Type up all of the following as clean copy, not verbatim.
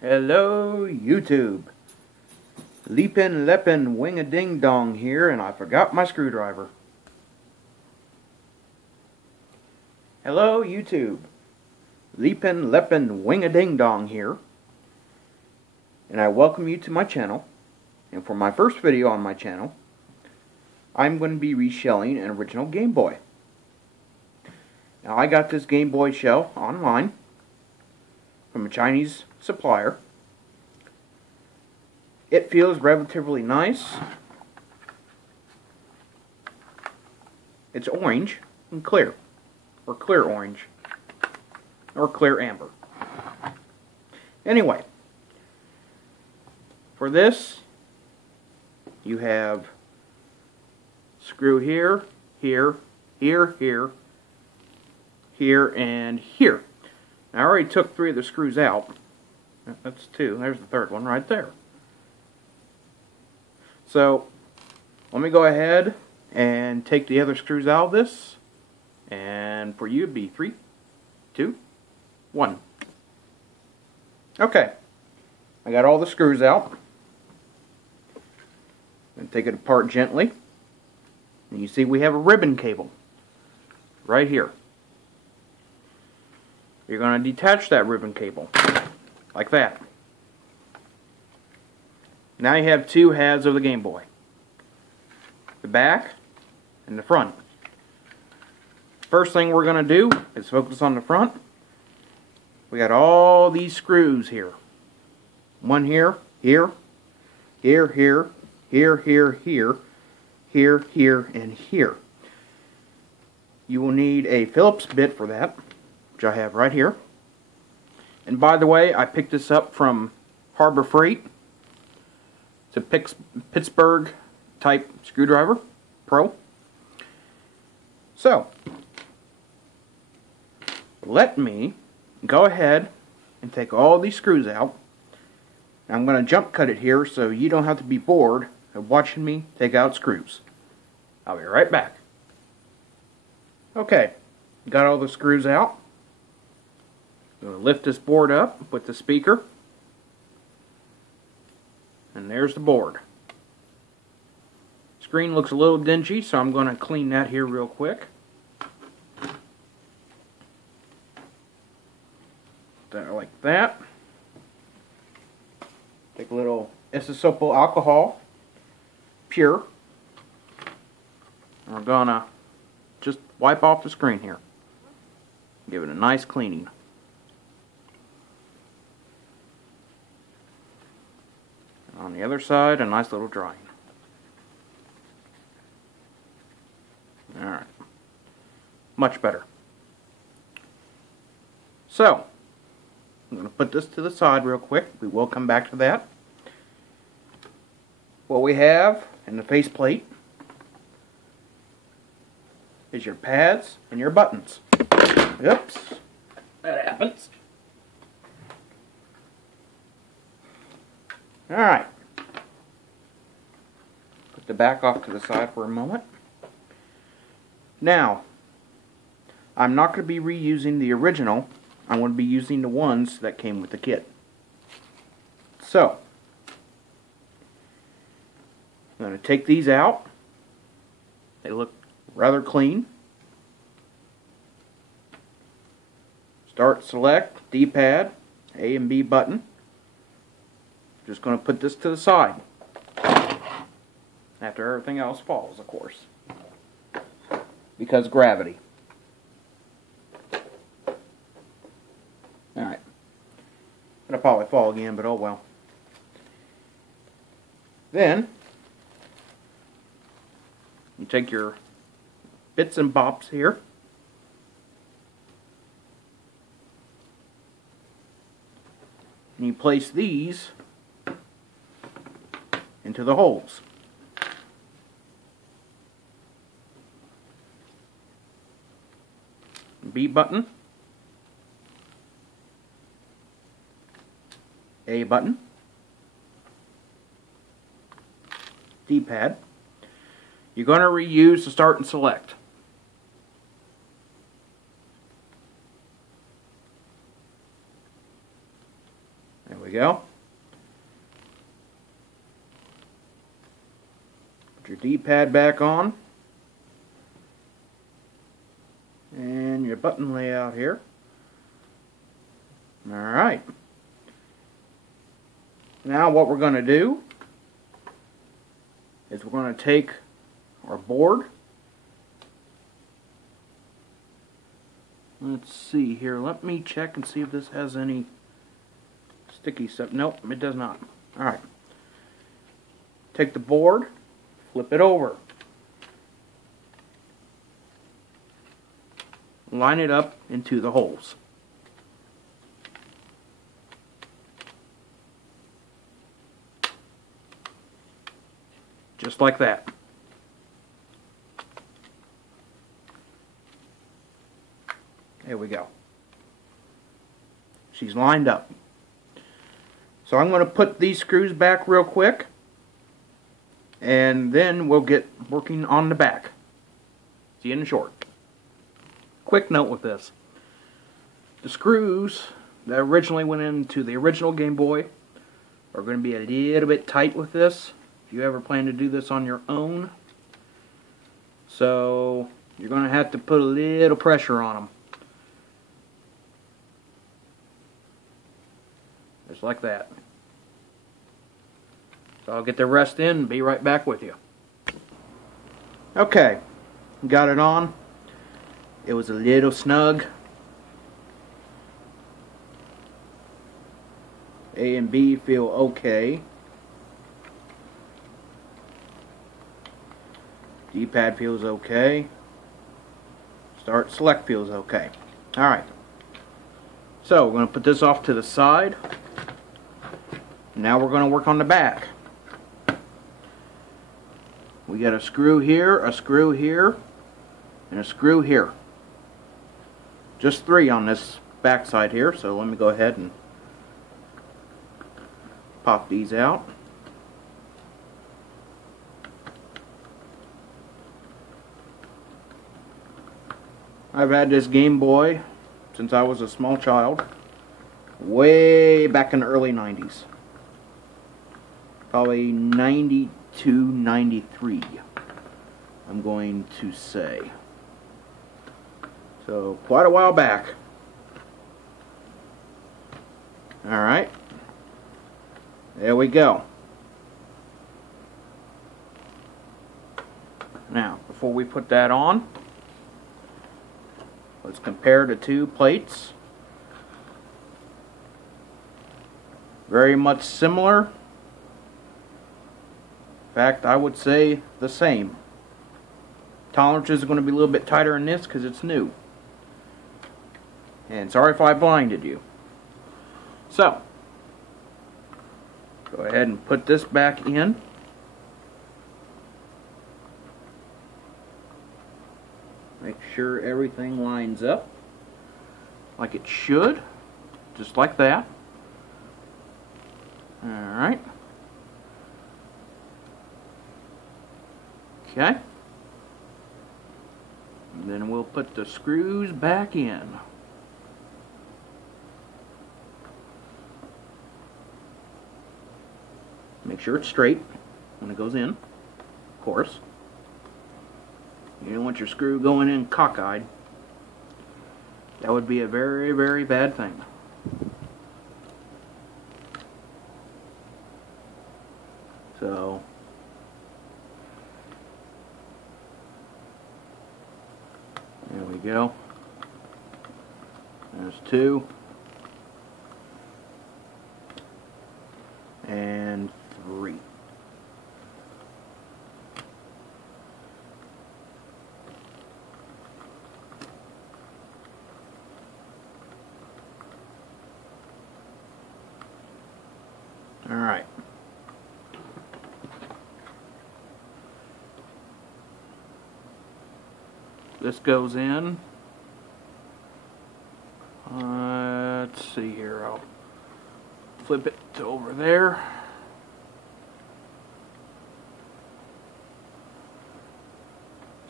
Hello YouTube. Leepinlepin wingadingdong here, and I forgot my screwdriver. Hello YouTube. Leepinlepin wingadingdong here, and I welcome you to my channel. And for my first video on my channel, I'm going to be reshelling an original Game Boy. Now, I got this Game Boy shell online from a Chinese supplier. It feels relatively nice. It's orange and clear, or clear orange, or clear amber. Anyway, for this, you have screw here, here, here, here, here, and here. Now, I already took 3 of the screws out. That's 2. There's the 3rd one right there. So, let me go ahead and take the other screws out of this. And for you, it'd be 3, 2, 1. Okay. I got all the screws out. And take it apart gently. And you see we have a ribbon cable right here. You're going to detach that ribbon cable like that. Now you have 2 halves of the Game Boy. The back and the front. First thing we're going to do is focus on the front. We got all these screws here. One here, here, here, here, here, here, here, here, here, and here. You will need a Phillips bit for that, which I have right here. And by the way, I picked this up from Harbor Freight. It's a Pittsburgh type screwdriver, Pro. So, let me go ahead and take all these screws out. I'm going to jump cut it here so you don't have to be bored of watching me take out screws. I'll be right back. Okay, got all the screws out. I'm going to lift this board up with the speaker. And there's the board. Screen looks a little dingy, so I'm going to clean that here real quick. There, like that. Take a little isopropyl alcohol, pure. And we're going to just wipe off the screen here. Give it a nice cleaning. On the other side, a nice little drying. Alright. Much better. So, I'm going to put this to the side real quick. We will come back to that. What we have in the faceplate is your pads and your buttons. Oops. That happens. Alright. Put the back off to the side for a moment. Now, I'm not going to be reusing the original. I'm going to be using the ones that came with the kit. So, I'm going to take these out. They look rather clean. Start, select, D-pad, A and B button. Just going to put this to the side after everything else falls, of course, because gravity. Alright, it'll probably fall again, but oh well. Then you take your bits and bops here, and you place these into the holes. B button, A button, D-pad. You're going to reuse the start and select. There we we go. Put your D-pad back on. And your button layout here. Alright. Now what we're going to do is we're going to take our board. Let's see here. Let me check and see if this has any sticky stuff. Nope, it does not. Alright. Take the board, flip it over. Line it up into the holes. Just like that. There we go. She's lined up. So I'm going to put these screws back real quick, and then we'll get working on the back. See you in short. Quick note with this. The screws that originally went into the original Game Boy are going to be a little bit tight with this, if you ever plan to do this on your own. So you're going to have to put a little pressure on them. Just like that. So I'll get the rest in and be right back with you. Okay, got it on. It was a little snug. A and B feel okay. D-pad feels okay. Start select feels okay. Alright. So we're going to put this off to the side. Now we're going to work on the back. We got a screw here, and a screw here. Just 3 on this back side here, so let me go ahead and pop these out. I've had this Game Boy since I was a small child, way back in the early 90s. Probably 92, 93, I'm going to say. So, quite a while back. Alright. There we go. Now, before we put that on, let's compare the 2 plates. Very much similar. In fact, I would say the same. Tolerances are going to be a little bit tighter in this because it's new. And sorry if I blinded you. So, go ahead and put this back in. Make sure everything lines up like it should. Just like that. Alright. Okay. And then we'll put the screws back in. Make sure it's straight when it goes in, of course. You don't want your screw going in cockeyed. That would be a very, very bad thing. So, there we go. There's 2. And 3. All right. This goes in. Let's see here. I'll flip it to over there.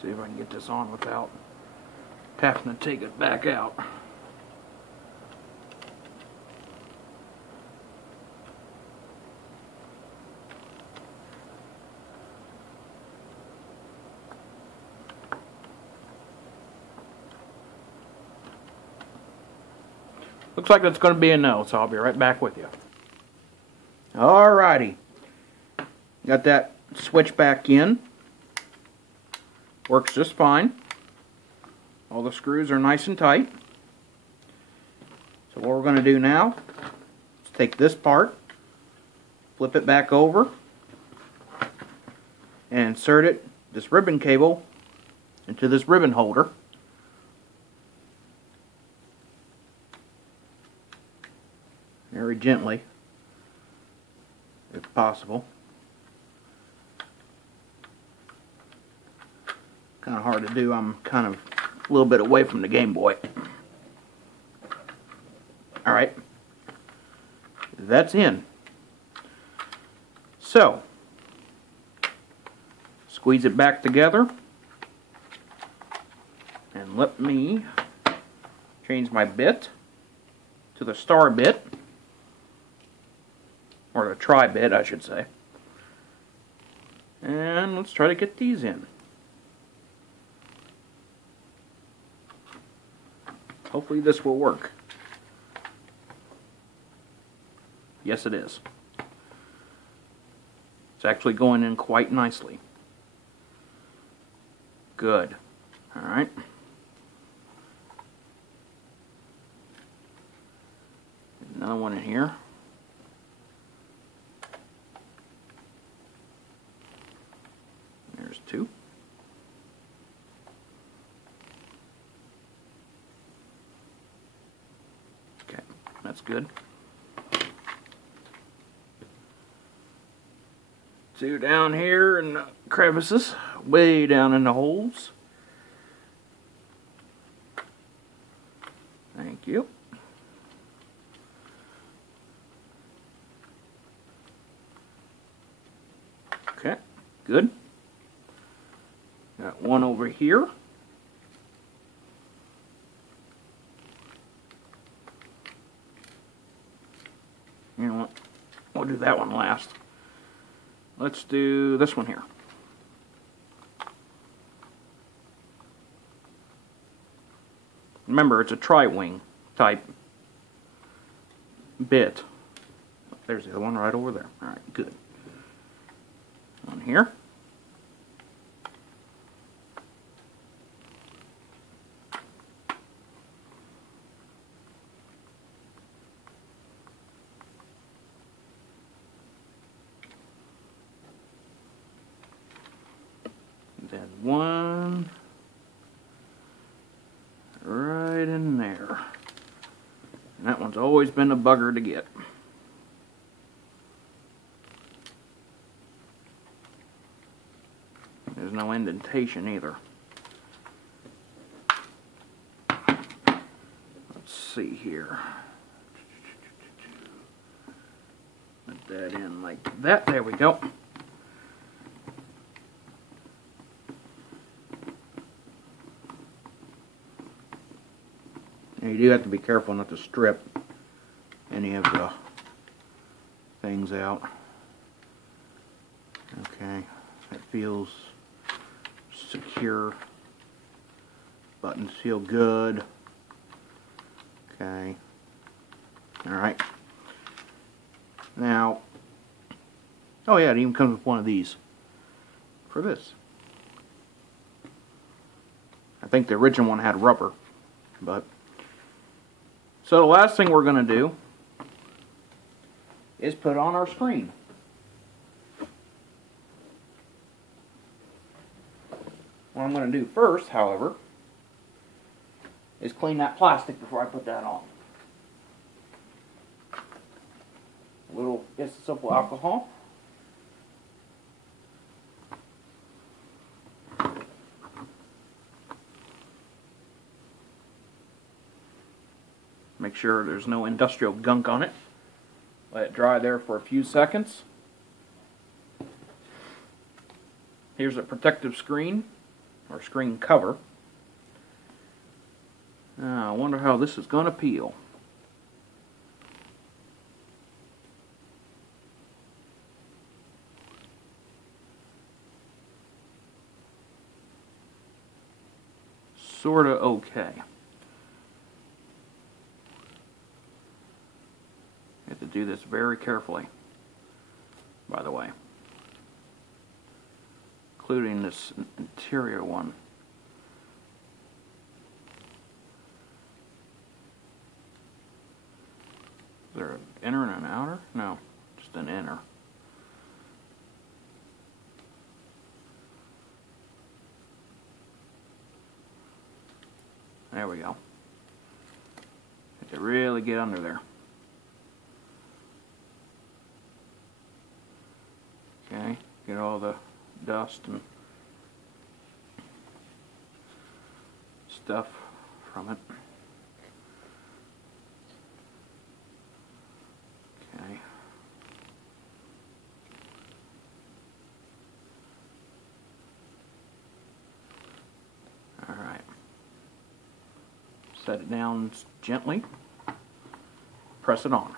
See if I can get this on without having to take it back out. Looks like that's going to be a no, so I'll be right back with you. Alrighty. Got that switch back in. Works just fine. All the screws are nice and tight. So what we're going to do now is take this part, flip it back over, and insert this ribbon cable into this ribbon holder. Very gently, if possible. Kind of hard to do. I'm kind of a little bit away from the Game Boy. Alright. That's in. So, squeeze it back together. And let me change my bit to the star bit. Or the tri-bit, I should say. And let's try to get these in. Hopefully this will work. Yes, it is. It's actually going in quite nicely. Good. Alright. Another one in here. There's two. Okay, that's good. Two down here in the crevices, way down in the holes. Thank you. Okay, good. Got one over here. You know what? We'll do that one last. Let's do this one here. Remember, it's a tri-wing type bit. There's the other one right over there. Alright, good. One here. Then one right in there. And that one's always been a bugger to get. There's no indentation either. Let's see here. Put that in like that. There we go. You do have to be careful not to strip any of the things out. Okay, that feels secure. Buttons feel good. Okay. Alright. Now, oh yeah, it even comes with one of these for this. I think the original one had rubber, but so the last thing we're going to do is put on our screen. What I'm going to do first, however, is clean that plastic before I put that on. A little isopropyl alcohol. Make sure there's no industrial gunk on it. Let it dry there for a few seconds. Here's a protective screen, or screen cover. Now, I wonder how this is going to peel. Sorta okay. have to do this very carefully, by the way, including this interior one. Is there an inner and an outer? No, just an inner. There we go. Have to really get under there. Okay, get all the dust and stuff from it. Okay. All right. Set it down gently. Press it on.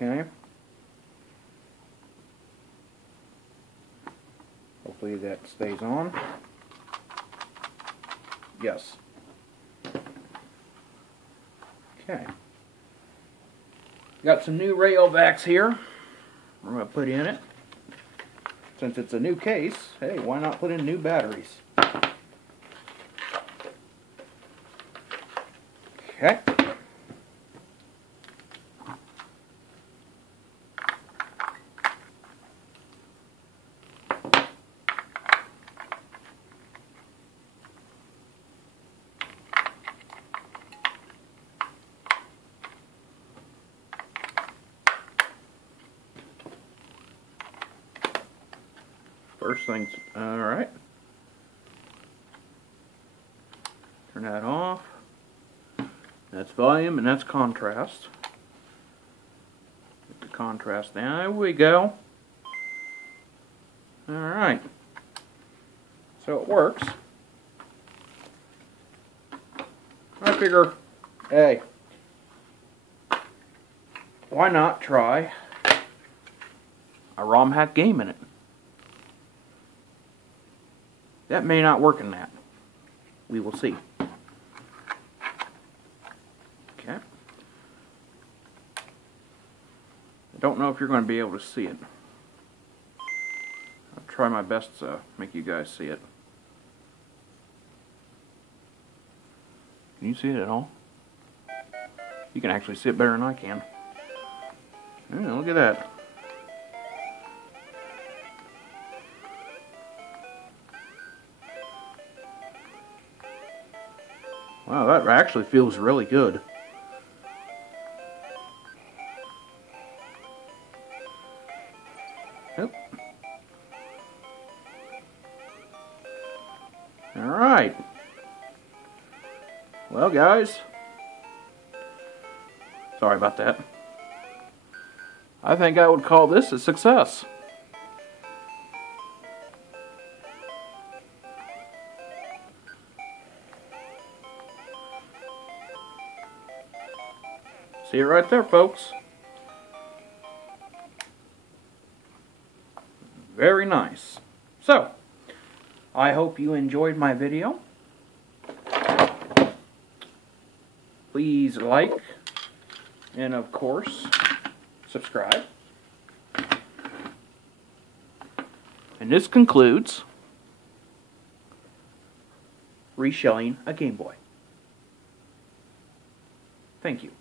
Okay. Hopefully that stays on. Yes. Okay. Got some new rail backs here. We're going to put in it. Since it's a new case, hey, why not put in new batteries? Okay. First thing's, alright. Turn that off. That's volume and that's contrast. Get the contrast down. There we go. Alright. So it works. I figure, hey, why not try a ROM hack game in it? That may not work in that. We will see. Okay. I don't know if you're going to be able to see it. I'll try my best to make you guys see it. Can you see it at all? You can actually see it better than I can. Yeah, look at that. Wow, that actually feels really good. Yep. Alright. Well, guys. Sorry about that. I think I would call this a success. See it right there, folks. Very nice. So, I hope you enjoyed my video. Please like and, of course, subscribe. And this concludes reshelling a Game Boy. Thank you.